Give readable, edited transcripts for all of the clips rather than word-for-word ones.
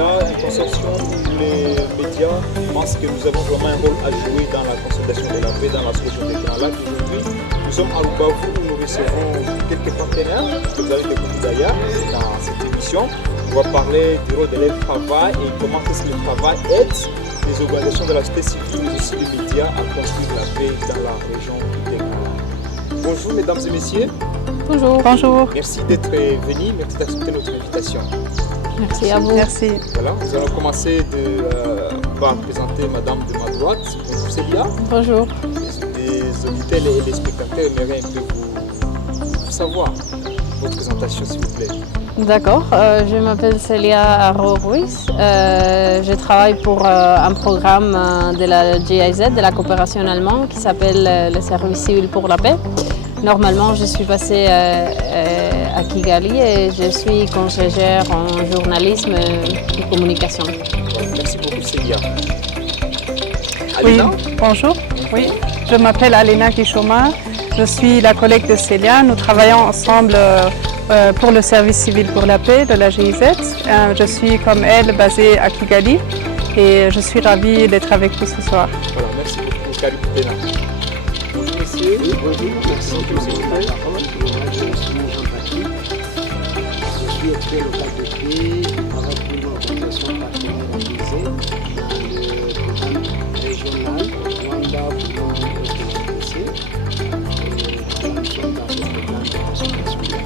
y a un consortium où les médias pensent que nous avons vraiment un rôle à jouer dans la consolidation de la paix dans la solution des Grands Lacs. Aujourd'hui, nous sommes à Lubavu où nous recevons quelques partenaires que vous avez découvert d'ailleurs dans cette émission. On va parler du rôle de leur travail et comment est-ce que le travail aide les organisations de la société civile mais aussi les médias à construire la paix dans la région des Grands Lacs. Bonjour mesdames et messieurs. Bonjour. Bonjour. Merci d'être venus, merci d'accepter notre invitation. Merci à vous. Merci. Voilà, nous allons commencer par présenter madame de ma droite. Bonjour Célia. Bonjour. Les auditeurs et les spectateurs aimeraient un peu vous savoir. Votre présentation s'il vous plaît. D'accord, je m'appelle Célia Arro-Ruiz. Je travaille pour un programme de la GIZ, de la coopération allemande, qui s'appelle le Service civil pour la paix. Normalement, je suis passée à Kigali et je suis conseillère en journalisme et communication. Merci beaucoup Célia. Oui, Alena. bonjour. Oui, je m'appelle Alena Kishoma. Je suis la collègue de Célia. Nous travaillons ensemble pour le service civil pour la paix de la GIZ. Je suis comme elle basée à Kigali et je suis ravie d'être avec vous ce soir. Voilà, merci beaucoup Karipitena. Bonjour monsieur. Oui, bonjour, merci de me donner la parole. Je suis Jean-Patrick. Je suis expert local de paix, je travaille pour une organisation partenaire organisée dans le programme régional Rwanda pour l'OSDC. Nous sommes dans ce programme de consultation.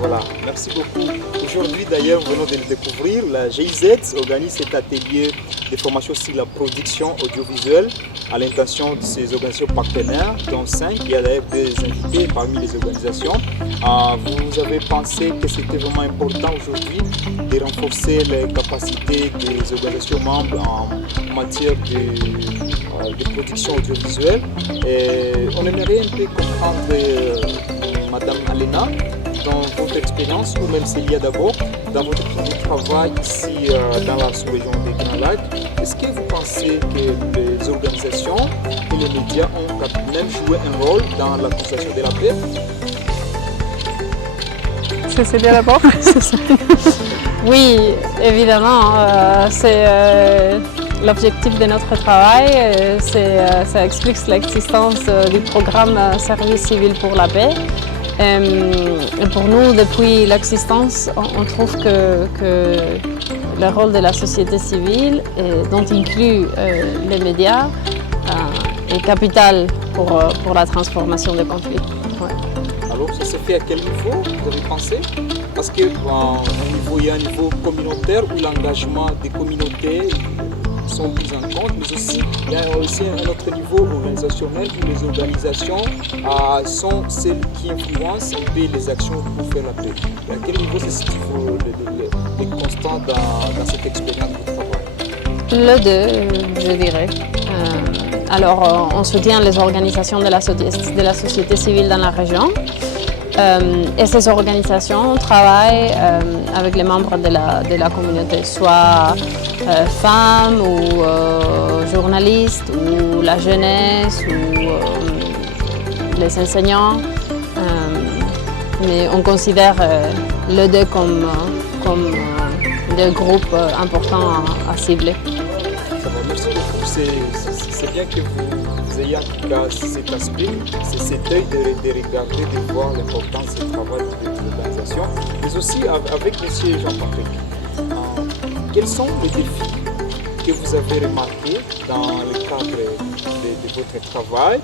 Voilà, merci beaucoup. Aujourd'hui d'ailleurs, nous venons de le découvrir, la GIZ organise cet atelier de formation sur la production audiovisuelle à l'intention de ses organisations partenaires, dont 5. Il y a d'ailleurs des invités parmi les organisations. Vous avez pensé que c'était vraiment important aujourd'hui de renforcer les capacités des organisations membres en matière de production audiovisuelle. Et on aimerait un peu comprendre, Madame Alena, dans votre expérience, ou même Célia d'abord, dans votre travail ici dans la sous-région des Grands Lacs, est-ce que vous pensez que les organisations et les médias ont quand même joué un rôle dans la consolidation de la paix? C'est Célia d'abord. Oui, évidemment, c'est l'objectif de notre travail. Ça explique l'existence du programme Service civil pour la paix. Et pour nous, depuis l'existence, on trouve que le rôle de la société civile, dont inclut les médias, est capital pour la transformation des conflits. Ouais. Alors, ça se fait à quel niveau, vous avez pensé? Parce qu'il y a un niveau communautaire où l'engagement des communautés sont pris en compte, mais aussi il y a aussi un autre niveau organisationnel où les organisations sont celles qui influencent un peu les actions pour faire la paix. Et à quel niveau se situe les constants dans cette expérience de travail? Le deux, je dirais. Alors, on soutient les organisations de la société civile dans la région. Et ces organisations travaillent avec les membres de la communauté, soit femmes ou journalistes ou la jeunesse ou les enseignants. Mais on considère les deux comme deux groupes importants à cibler. Ça va, merci beaucoup. C'est bien que vous ayez en tout cas cet aspect, c'est cet œil de regarder, de voir l'importance du travail des organisations, mais aussi avec M. Jean-Patrick. Quels sont les défis que vous avez remarqués dans le cadre de votre travail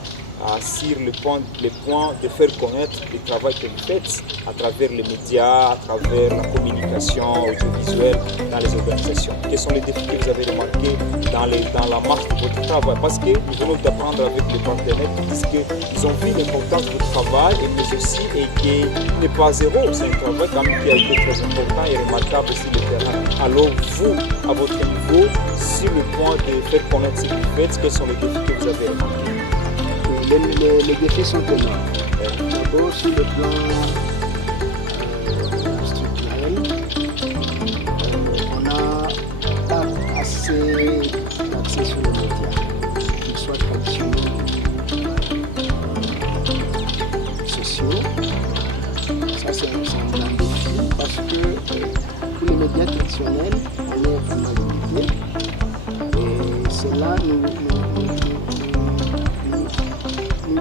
sur le point de faire connaître le travail que vous faites à travers les médias, à travers la communication audiovisuelle dans les organisations? Quels sont les défis que vous avez remarqués dans la marche de votre travail? Parce que nous venons d'apprendre avec les partenaires qu'ils ont vu l'importance de votre travail, mais aussi qu'il n'est pas zéro. C'est un travail quand même qui a été très important et remarquable sur le terrain. Alors vous, à votre niveau, sur le point de faire connaître ce que vous faites, quels sont les défis que vous avez remarqués? Les défis sont énormes. D'abord, sur le plan structurel, on n'a pas assez d'accès sur les médias, qu'ils soient traditionnels ou sociaux. Ça, c'est un grand défi parce que pour les médias traditionnels, domaine, on est vraiment limité. Et cela nous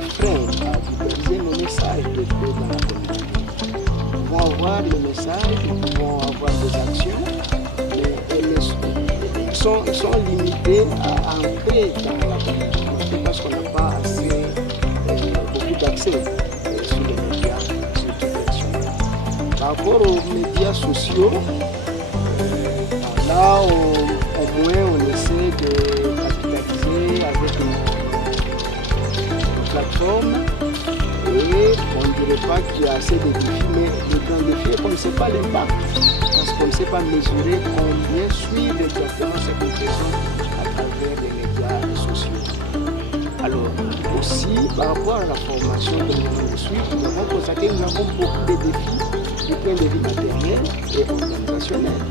freine à vulgariser nos messages de Dieu dans la communauté. Nous pouvons avoir des messages, nous pouvons avoir des actions, mais ils sont limités à entrer dans la communauté parce qu'on n'a pas beaucoup d'accès sur les médias, sur toute l'action. Par rapport aux médias sociaux, là au moins on essaie de capitaliser avec une plateforme et on ne dirait pas qu'il y a assez de défis, mais le grand défi est qu'on ne sait pas l'impact parce qu'on ne sait pas mesurer combien suivent exactement ces compressions à travers les médias sociaux. Alors aussi par rapport à la formation que nous devons suivre, nous avons constaté que nous avons beaucoup de défis du point de vue matériel et organisationnel.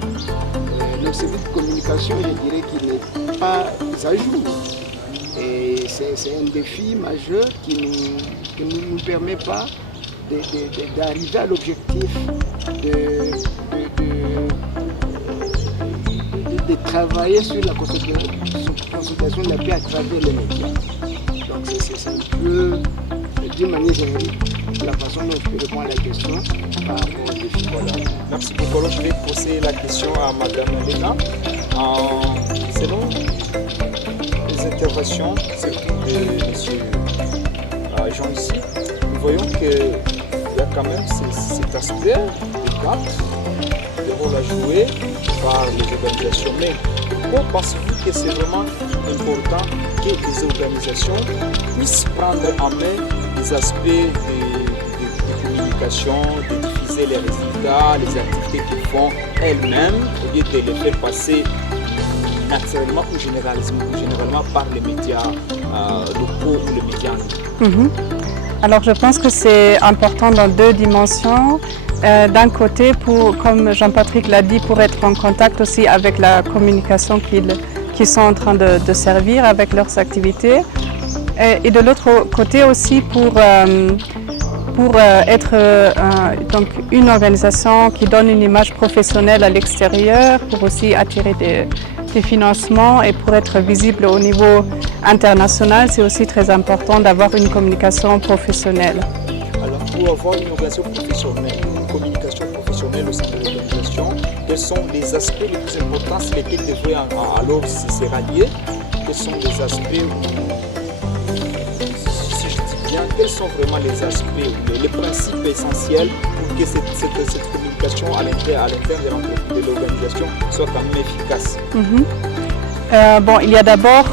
Nos services de communication, je dirais qu'il n'est pas à jour. Et c'est un défi majeur qui ne nous permet pas d'arriver à l'objectif de travailler sur la consolidation de la paix à travers les médias. Donc c'est un peu, d'une manière générique, la façon dont je réponds à la question par rapport au défi. Voilà. Merci beaucoup. Alors, je vais poser la question à Madame Léna. Selon les interventions, surtout de M. Jean ici, nous voyons qu'il y a quand même cet aspect de cadre, de rôle à jouer par les organisations. Mais pourquoi pensez-vous que c'est vraiment important que les organisations puissent prendre en main les aspects de communication, de diffuser les résultats, les activités qu'ils font elles-mêmes, au lieu de les faire passer naturellement ou généralement par les médias locaux ou les médias en ligne? Alors je pense que c'est important dans deux dimensions. D'un côté, comme Jean-Patrick l'a dit, pour être en contact aussi avec la communication qu'ils sont en train de servir avec leurs activités. Et de l'autre côté aussi pour être donc une organisation qui donne une image professionnelle à l'extérieur, pour aussi attirer des financements et pour être visible au niveau international, c'est aussi très important d'avoir une communication professionnelle. Alors pour avoir une organisation professionnelle, une communication professionnelle au sein de l'organisation, quels sont les aspects les plus importants sur lesquels devraient alors se rallier? Quels sont les aspects quels sont vraiment les aspects, les principes essentiels pour que cette communication à l'intérieur de l'organisation soit quand même efficace? Il y a d'abord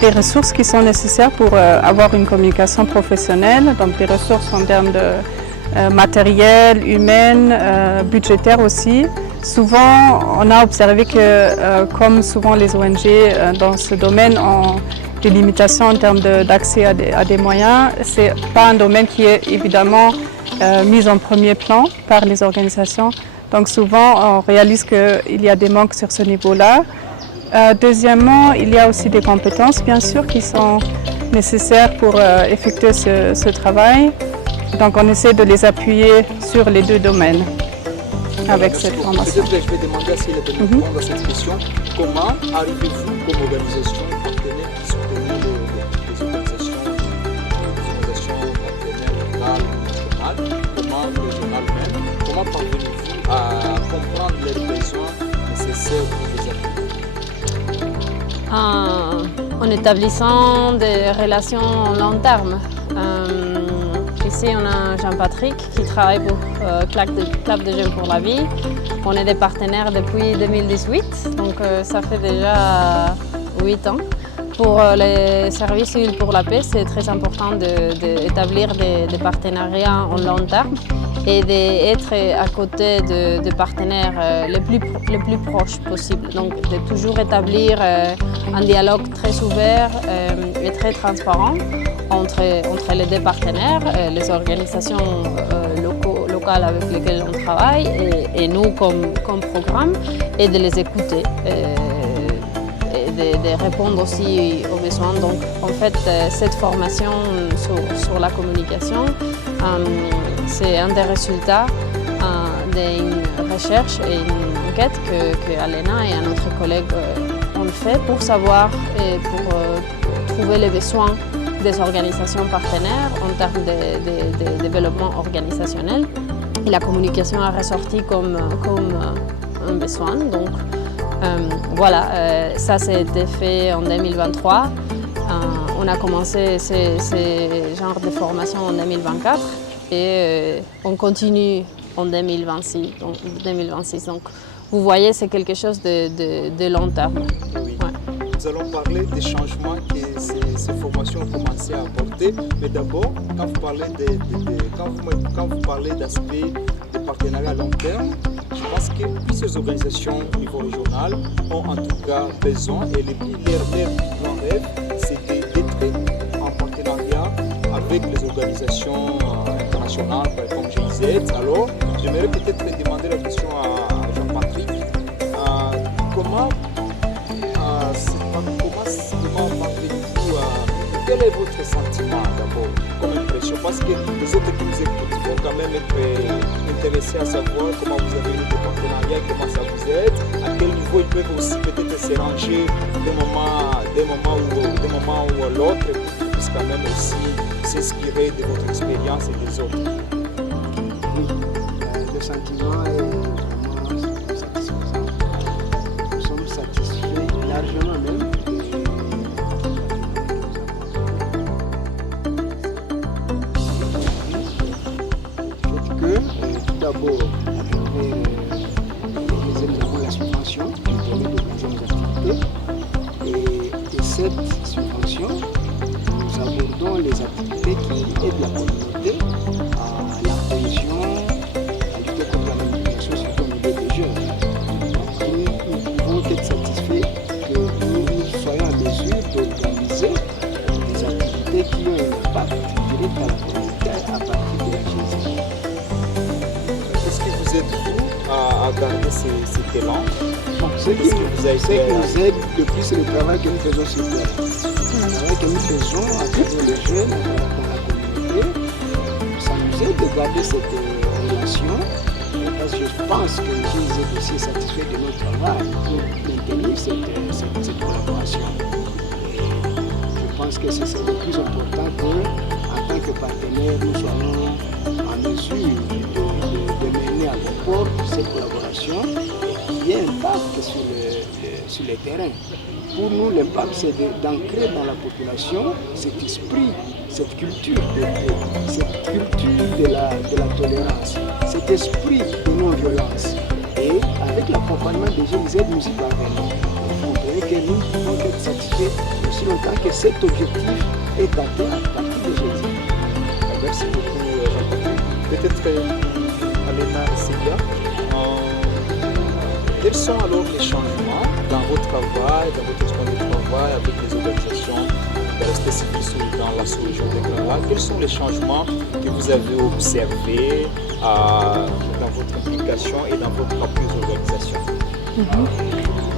des ressources qui sont nécessaires pour avoir une communication professionnelle, donc des ressources en termes de matériel, humaine, budgétaire aussi. Souvent, on a observé que, comme souvent les ONG dans ce domaine ont des limitations en termes d'accès à des moyens. Ce n'est pas un domaine qui est évidemment mis en premier plan par les organisations. Donc souvent, on réalise qu'il y a des manques sur ce niveau-là. Deuxièmement, il y a aussi des compétences, bien sûr, qui sont nécessaires pour effectuer ce travail. Donc on essaie de les appuyer sur les deux domaines avec cette formation. Peut-être que je vais demander à Céline de nous répondre à cette question. Comment arrivez-vous comme organisation partenaire qui soutenez les organisations partenaires locales ou nationales, régionales même, comment parvenez-vous à comprendre les besoins nécessaires pour les appuyer? En établissant des relations long terme. Ici, on a Jean-Patrick qui travaille pour Club de Jeunes pour la Vie. On est des partenaires depuis 2018, donc ça fait déjà 8 ans. Pour les services civils pour la paix, c'est très important d'établir des partenariats en long terme et d'être à côté de partenaires les plus proches possible. Donc de toujours établir un dialogue très ouvert et très transparent entre les deux partenaires, les organisations locales avec lesquelles on travaille et nous comme programme, et de les écouter et de répondre aussi aux besoins. Donc en fait, cette formation sur la communication, c'est un des résultats d'une recherche et une enquête que Alena et un autre collègue ont fait pour savoir et pour trouver les besoins des organisations partenaires en termes de développement organisationnel. Et la communication a ressorti comme un besoin. Donc voilà, ça été fait en 2023. On a commencé ces genres de formations en 2024 et on continue en 2026. Donc vous voyez, c'est quelque chose de long terme. Oui. Ouais. Nous allons parler des changements que ces formations ont commencé à apporter. Mais d'abord, quand vous parlez d'aspect de partenariat à long terme, je pense que plusieurs organisations au niveau régional ont en tout cas besoin, et leur grand rêve, c'est d'être en partenariat avec les organisations internationales, comme GIZ. Alors, j'aimerais peut-être demander la question à Jean-Patrick. Quel est votre sentiment d'abord, comme impression? Parce que les autres qui nous écoutent vont quand même être intéressés à savoir comment vous avez eu le partenariat, comment ça vous aide, à quel niveau ils peuvent aussi peut-être se ranger d'un moment ou à l'autre, pour qu'ils puissent quand même aussi s'inspirer de votre expérience et des autres. Oui, le sentiment est vraiment satisfaisant. Nous sommes satisfaits largement même. D'abord, nous avons la subvention qui permet d'organiser nos activités. Et de cette subvention, nous abordons les activités qui aident la communauté à la cohésion, à lutter contre la manipulation, surtout au niveau des jeunes. Donc, nous pouvons être satisfaits que nous soyons en mesure d'organiser des activités qui ont un impact direct à la communauté à partir de la GIZ. Vous êtes-vous à garder ces talents? Ce qui nous aide le plus, c'est le travail que nous faisons sur le terrain. Le travail que nous faisons avec les jeunes, dans la communauté, ça nous aide de garder cette relation. Parce que je pense que les gens aussi satisfaits de notre travail pour maintenir cette collaboration. Et je pense que c'est le plus important qu'en tant que partenaire, nous soyons en mesure de mener à bon port cette collaboration qui est impact sur le terrain. Pour nous, l'impact, c'est d'ancrer dans la population cet esprit, cette culture de paix, cette culture de la tolérance, cet esprit de non-violence. Et avec l'accompagnement des GIZ, nous y parvenons. Vous comprenez que nous pouvons être satisfaits aussi longtemps que cet objectif est atteint à partir des GIZ. Merci beaucoup, Jean-Patrick. Peut-être Alena et Célia, quels sont alors les changements dans votre travail, dans votre expérience de travail avec les organisations spécifiques dans la sous-région de Grand Lac? Quels sont les changements que vous avez observés dans votre implication et dans votre appui aux organisations?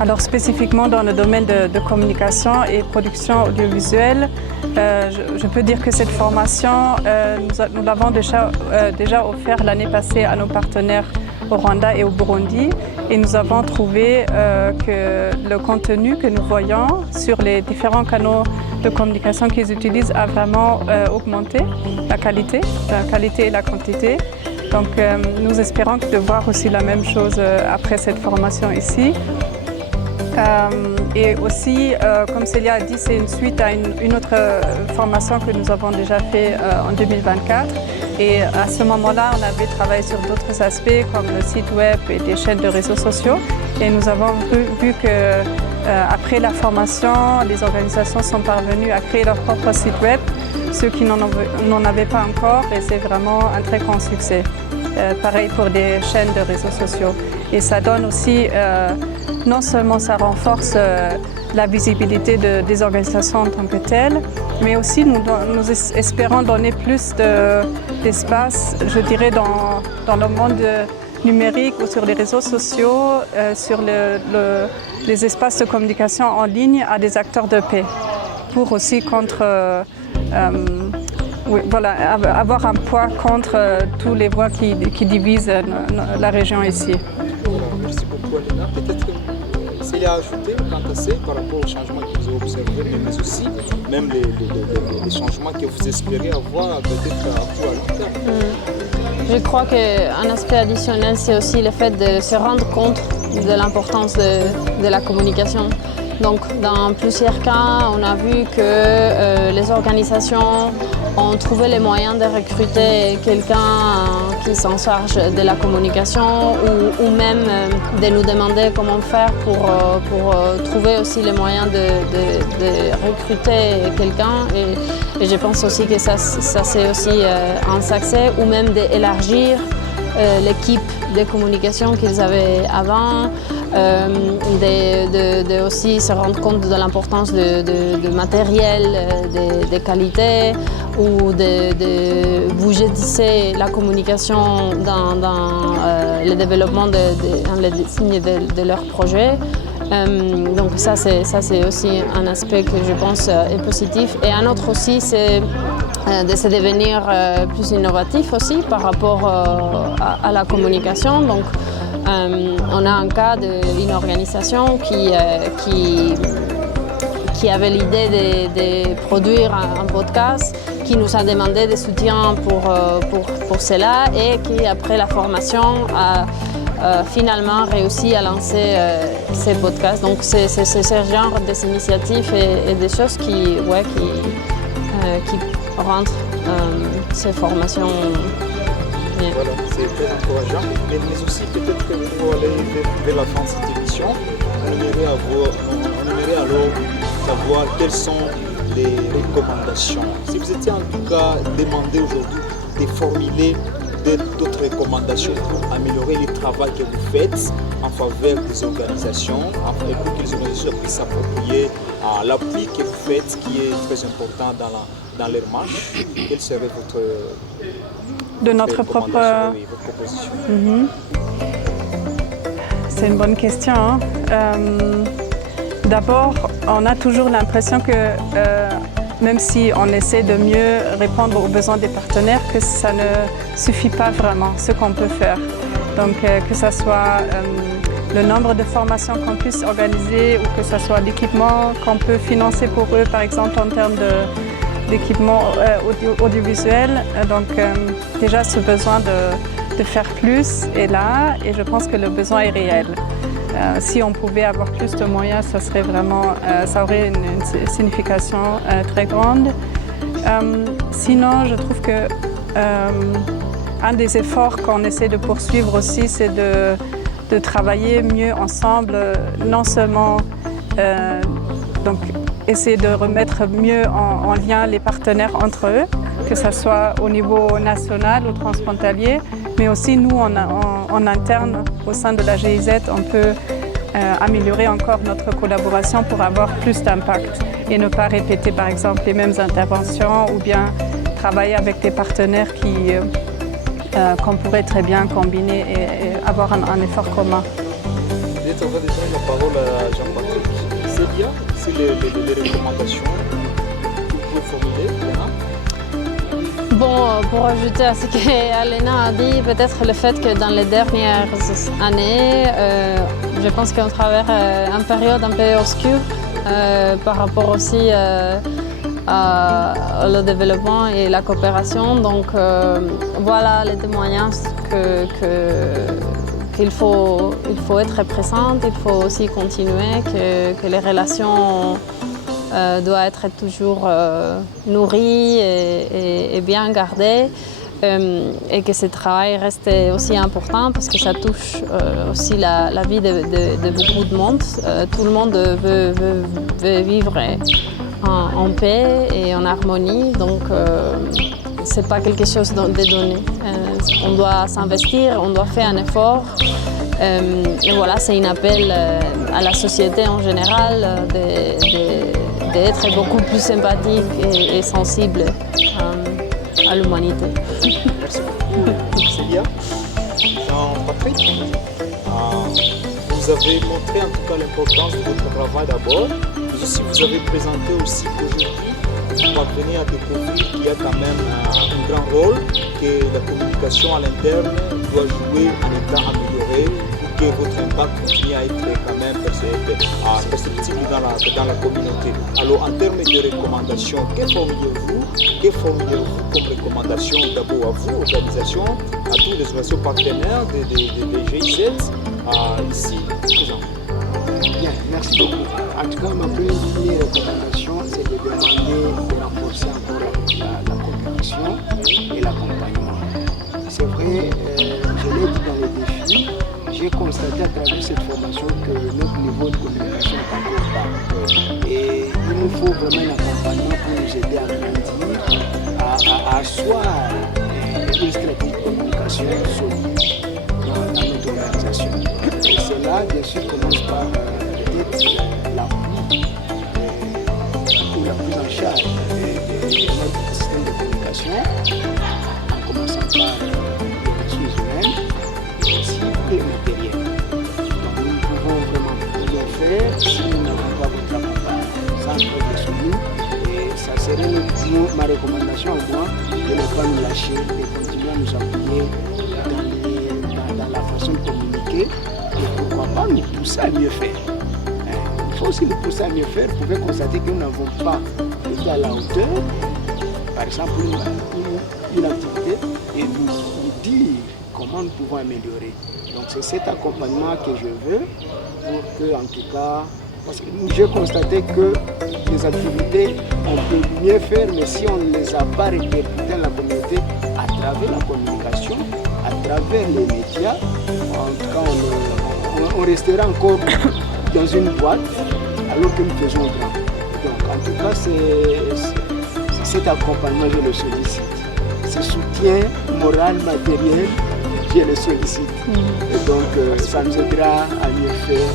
Alors spécifiquement dans le domaine de communication et production audiovisuelle, je peux dire que cette formation, nous l'avons déjà offert l'année passée à nos partenaires au Rwanda et au Burundi, et nous avons trouvé que le contenu que nous voyons sur les différents canaux de communication qu'ils utilisent a vraiment augmenté la qualité et la quantité. Donc nous espérons de voir aussi la même chose après cette formation ici. Et aussi, comme Célia a dit, c'est une suite à une autre formation que nous avons déjà fait en 2024. Et à ce moment-là, on avait travaillé sur d'autres aspects comme le site web et des chaînes de réseaux sociaux. Et nous avons vu que après la formation, les organisations sont parvenues à créer leur propre site web, ceux qui n'en avaient pas encore, et c'est vraiment un très grand succès. Pareil pour des chaînes de réseaux sociaux. Et ça donne aussi, non seulement ça renforce la visibilité des organisations en tant que telles, mais aussi nous espérons donner plus d'espace, je dirais, dans le monde numérique ou sur les réseaux sociaux, sur les espaces de communication en ligne à des acteurs de paix, pour aussi avoir un poids contre tous les voix qui divisent la région ici. Voilà, merci beaucoup, Alena. peut-être s'il y a ajouté quant à ça par rapport aux changements que vous avez observés, mais aussi même les changements que vous espérez avoir peut-être à court à long terme. Je crois qu'un aspect additionnel, c'est aussi le fait de se rendre compte de l'importance de la communication. Donc, dans plusieurs cas, on a vu que les organisations ont trouvé les moyens de recruter quelqu'un qui s'en charge de la communication ou même de nous demander comment faire pour trouver aussi les moyens de recruter quelqu'un. Et je pense aussi que ça c'est aussi un succès, ou même d'élargir l'équipe de communication qu'ils avaient avant, de aussi se rendre compte de l'importance de matériel, de qualité, ou de budgétiser la communication dans le développement, dans le design de leurs projets. Donc ça c'est aussi un aspect que je pense est positif. Et un autre aussi, c'est de se devenir plus innovatif aussi par rapport à la communication. Donc on a un cas d'une organisation qui avait l'idée de produire un podcast, qui nous a demandé des soutiens pour cela, et qui, après la formation, a finalement réussi à lancer ces podcasts. Donc c'est ce genre des initiatives et des choses qui rendent ces formations bien. Voilà, c'est très encourageant. Mais aussi peut-être que pour aller vers la fin de cette émission, on aimerait alors savoir quelles sont les recommandations. Si vous étiez en tout cas demandé aujourd'hui de formuler d'autres recommandations pour améliorer le travail que vous faites en faveur des organisations, et pour que les organisations puissent s'approprier à l'appui que vous faites, qui est très important dans leur marche, quelle serait notre proposition? Mm-hmm. C'est une bonne question. Hein? D'abord, on a toujours l'impression que même si on essaie de mieux répondre aux besoins des partenaires, que ça ne suffit pas vraiment, ce qu'on peut faire. Donc que ce soit le nombre de formations qu'on puisse organiser, ou que ce soit l'équipement qu'on peut financer pour eux, par exemple en termes d'équipement audiovisuel. Donc déjà ce besoin de faire plus est là, et je pense que le besoin est réel. Si on pouvait avoir plus de moyens, ça serait vraiment, ça aurait une signification très grande. Sinon, je trouve que un des efforts qu'on essaie de poursuivre aussi, c'est de travailler mieux ensemble, non seulement donc essayer de remettre mieux en lien les partenaires entre eux, que ce soit au niveau national ou transfrontalier, mais aussi nous en interne au sein de la GIZ, on peut améliorer encore notre collaboration pour avoir plus d'impact et ne pas répéter par exemple les mêmes interventions, ou bien travailler avec des partenaires qu'on pourrait très bien combiner et avoir un effort commun. Peut-être on va donner la parole à Jean-Patrick. C'est bien, c'est les recommandations que vous pouvez formuler. Bon, pour ajouter à ce qu'Alena a dit, peut-être le fait que dans les dernières années, je pense qu'on traverse une période un peu obscure par rapport aussi au développement et la coopération. Donc voilà les témoignages qu'il faut être présente, il faut aussi continuer, que les relations doit être toujours nourri et bien gardé, et que ce travail reste aussi important parce que ça touche aussi la vie de beaucoup de monde. Tout le monde veut vivre en paix et en harmonie, donc c'est pas quelque chose de donné. On doit s'investir, on doit faire un effort. Et voilà, c'est un appel à la société en général d'être beaucoup plus sympathique et sensible à l'humanité. Merci beaucoup, Célia. Jean-Patrick, vous avez montré en tout cas l'importance de votre travail d'abord, mais aussi vous avez présenté aussi qu'aujourd'hui, vous parvenez à découvrir qu'il y a quand même un grand rôle que la communication à l'interne doit jouer en étant améliorée, pour que votre impact continue à être quand même perceptible dans la communauté. Alors, en termes de recommandations, que formulez-vous comme recommandation d'abord à vous, organisations, à tous les organisations partenaires des GIZ ici présents? Bien, merci beaucoup. En tout cas, ma première recommandation, c'est de demander de renforcer encore la communication et l'accompagnement. C'est vrai, je l'ai dit dans les défis, j'ai constaté à travers cette formation que notre niveau de communication est encore bas. Et il nous faut vraiment un accompagnement pour nous aider à grandir, à asseoir une stratégie de communication solide dans notre organisation. Et cela, bien sûr, commence par peut-être l'appui ou la prise en charge de notre système de communication, en commençant par les ressources humaines et aussi le matériel. Donc nous pouvons vraiment bien faire si nous n'avons pas votre accompagnement sans être soumis. Et ça serait ma recommandation à moi de ne pas nous lâcher, de continuer à nous appuyer dans la façon de communiquer et pourquoi pas nous pousser à mieux faire. Il faut aussi nous pousser à mieux faire. Vous pouvez constater que nous n'avons pas été à la hauteur, par exemple, une activité et nous dire comment nous pouvons améliorer. Donc c'est cet accompagnement que je veux pour que, en tout cas, parce que j'ai constaté que les activités, on peut mieux faire, mais si on ne les a pas répercutées dans la communauté, à travers la communication, à travers les médias, en tout cas, on restera encore dans une boîte alors que nous faisons grand. Donc, en tout cas, c'est cet accompagnement que je le sollicite. Ce soutien moral, matériel, je le sollicite. Et donc, ça nous aidera à mieux faire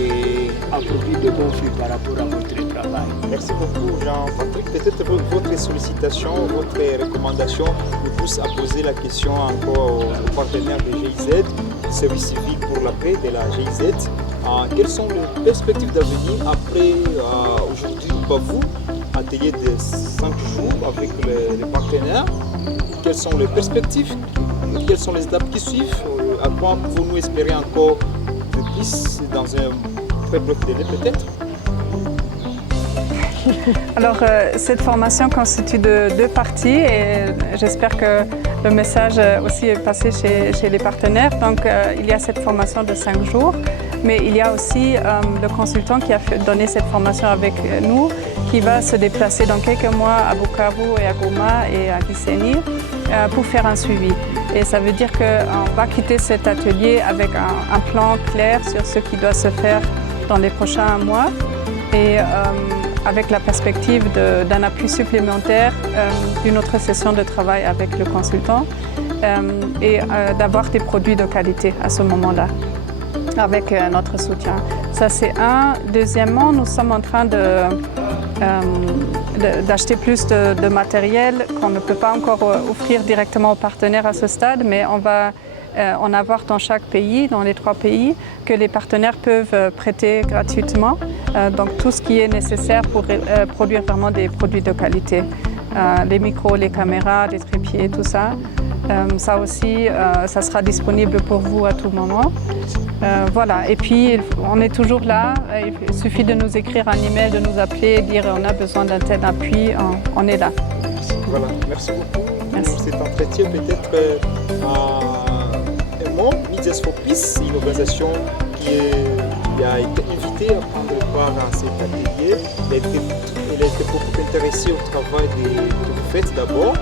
et à produire de bons fruits par rapport à notre travail. Merci beaucoup Jean-Patrick. Peut-être votre sollicitation, votre recommandation nous pousse à poser la question encore aux partenaires de GIZ, du service civique pour la paix de la GIZ. Quelles sont les perspectives d'avenir après aujourd'hui vous, atelier de 5 jours avec les partenaires? Quelles sont les perspectives? Quelles sont les étapes qui suivent? À quoi pouvons-nous espérer encore de plus dans un très bref délai peut-être? Alors, cette formation constitue de 2 parties et j'espère que le message aussi est passé chez les partenaires. Donc, il y a cette formation de 5 jours, mais il y a aussi le consultant qui a donné cette formation avec nous, qui va se déplacer dans quelques mois à Bukavu et à Goma et à Gisenyi pour faire un suivi. Et ça veut dire qu'on va quitter cet atelier avec un plan clair sur ce qui doit se faire dans les prochains mois et avec la perspective d'un appui supplémentaire d'une autre session de travail avec le consultant et d'avoir des produits de qualité à ce moment-là avec notre soutien. Ça c'est un. Deuxièmement, nous sommes en train d'acheter plus de matériel qu'on ne peut pas encore offrir directement aux partenaires à ce stade, mais on va en avoir dans chaque pays, dans les 3 pays, que les partenaires peuvent prêter gratuitement. Donc tout ce qui est nécessaire pour produire vraiment des produits de qualité. Les micros, les caméras, les trépieds, tout ça. Ça aussi, ça sera disponible pour vous à tout moment. Voilà, et puis on est toujours là, il suffit de nous écrire un email, de nous appeler, dire on a besoin d'un tel appui, on est là. Voilà, merci beaucoup merci. Pour cet entretien. Peut-être un mot, Mides for Peace, une organisation qui a été invitée à prendre part à cet atelier. Elle a été beaucoup intéressée au travail que vous faites d'abord,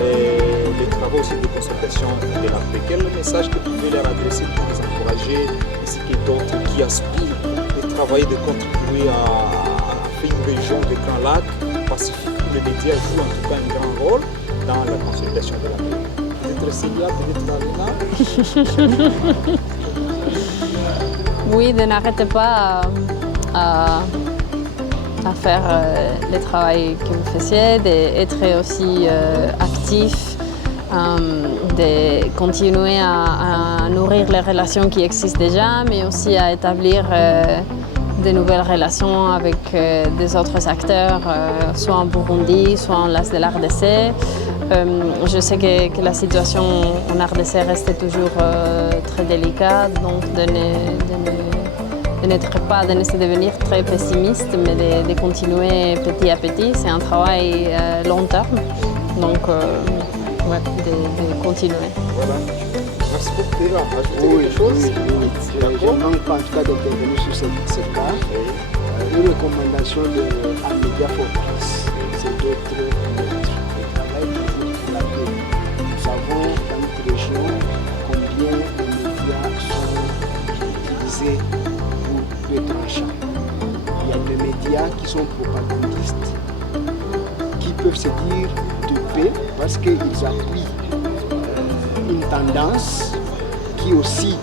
et les travaux aussi de consultation de la paix. Quel est le message que vous pouvez leur adresser pour les encourager, ainsi que d'autres qui aspirent de travailler, de contribuer à faire une région de Grand Lac Pacifique où les médias jouent en tout cas un grand rôle dans la consolidation de la paix? Peut-être Célia, peut-être Alina? Oui, de n'arrêtez pas à faire le travail que vous faisiez, d'être aussi actif, de continuer à nourrir les relations qui existent déjà, mais aussi à établir de nouvelles relations avec des autres acteurs, soit en Burundi, soit en l'Est de l'RDC, Je sais que la situation en RDC reste toujours très délicate, donc de ne se devenir très pessimiste, mais de continuer petit à petit. C'est un travail long terme, donc ouais, de continuer. Voilà. Merci beaucoup. Déjà, ajouter Oui, quelque chose? oui. Je ne manque pas en tout cas d'intervenir sur cette cas. Une recommandation à Media for Peace, c'est d'être neutre. Le travail toujours pour la paix. Nous savons dans notre région combien les médias sont utilisés pour le tranchant. Il y a des médias qui sont propagandistes, qui peuvent se dire de paix parce qu'ils appuient une tendance qui aussi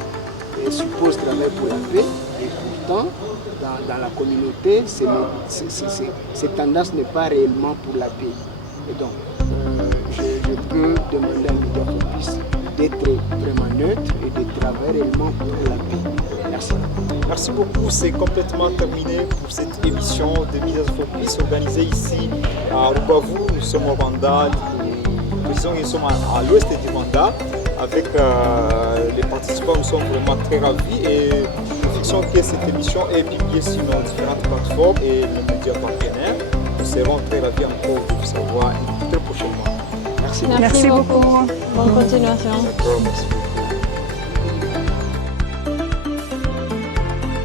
suppose travailler pour la paix, et pourtant dans la communauté cette tendance n'est pas réellement pour la paix. Et donc je peux demander à Media for Peace d'être vraiment neutre et de travailler réellement pour la paix. Merci. Merci beaucoup, c'est complètement terminé pour cette émission de Media for Peace organisée ici à Rubavu. Nous sommes au Rwanda, nous sommes à l'ouest du Rwanda. Avec les participants, nous sommes vraiment très ravis et nous fixons que cette émission est publiée sur nos différentes plateformes et les médias partenaires. Nous serons très ravis encore de vous savoir très prochainement. Merci. Merci beaucoup. Bonne continuation. D'accord, merci beaucoup.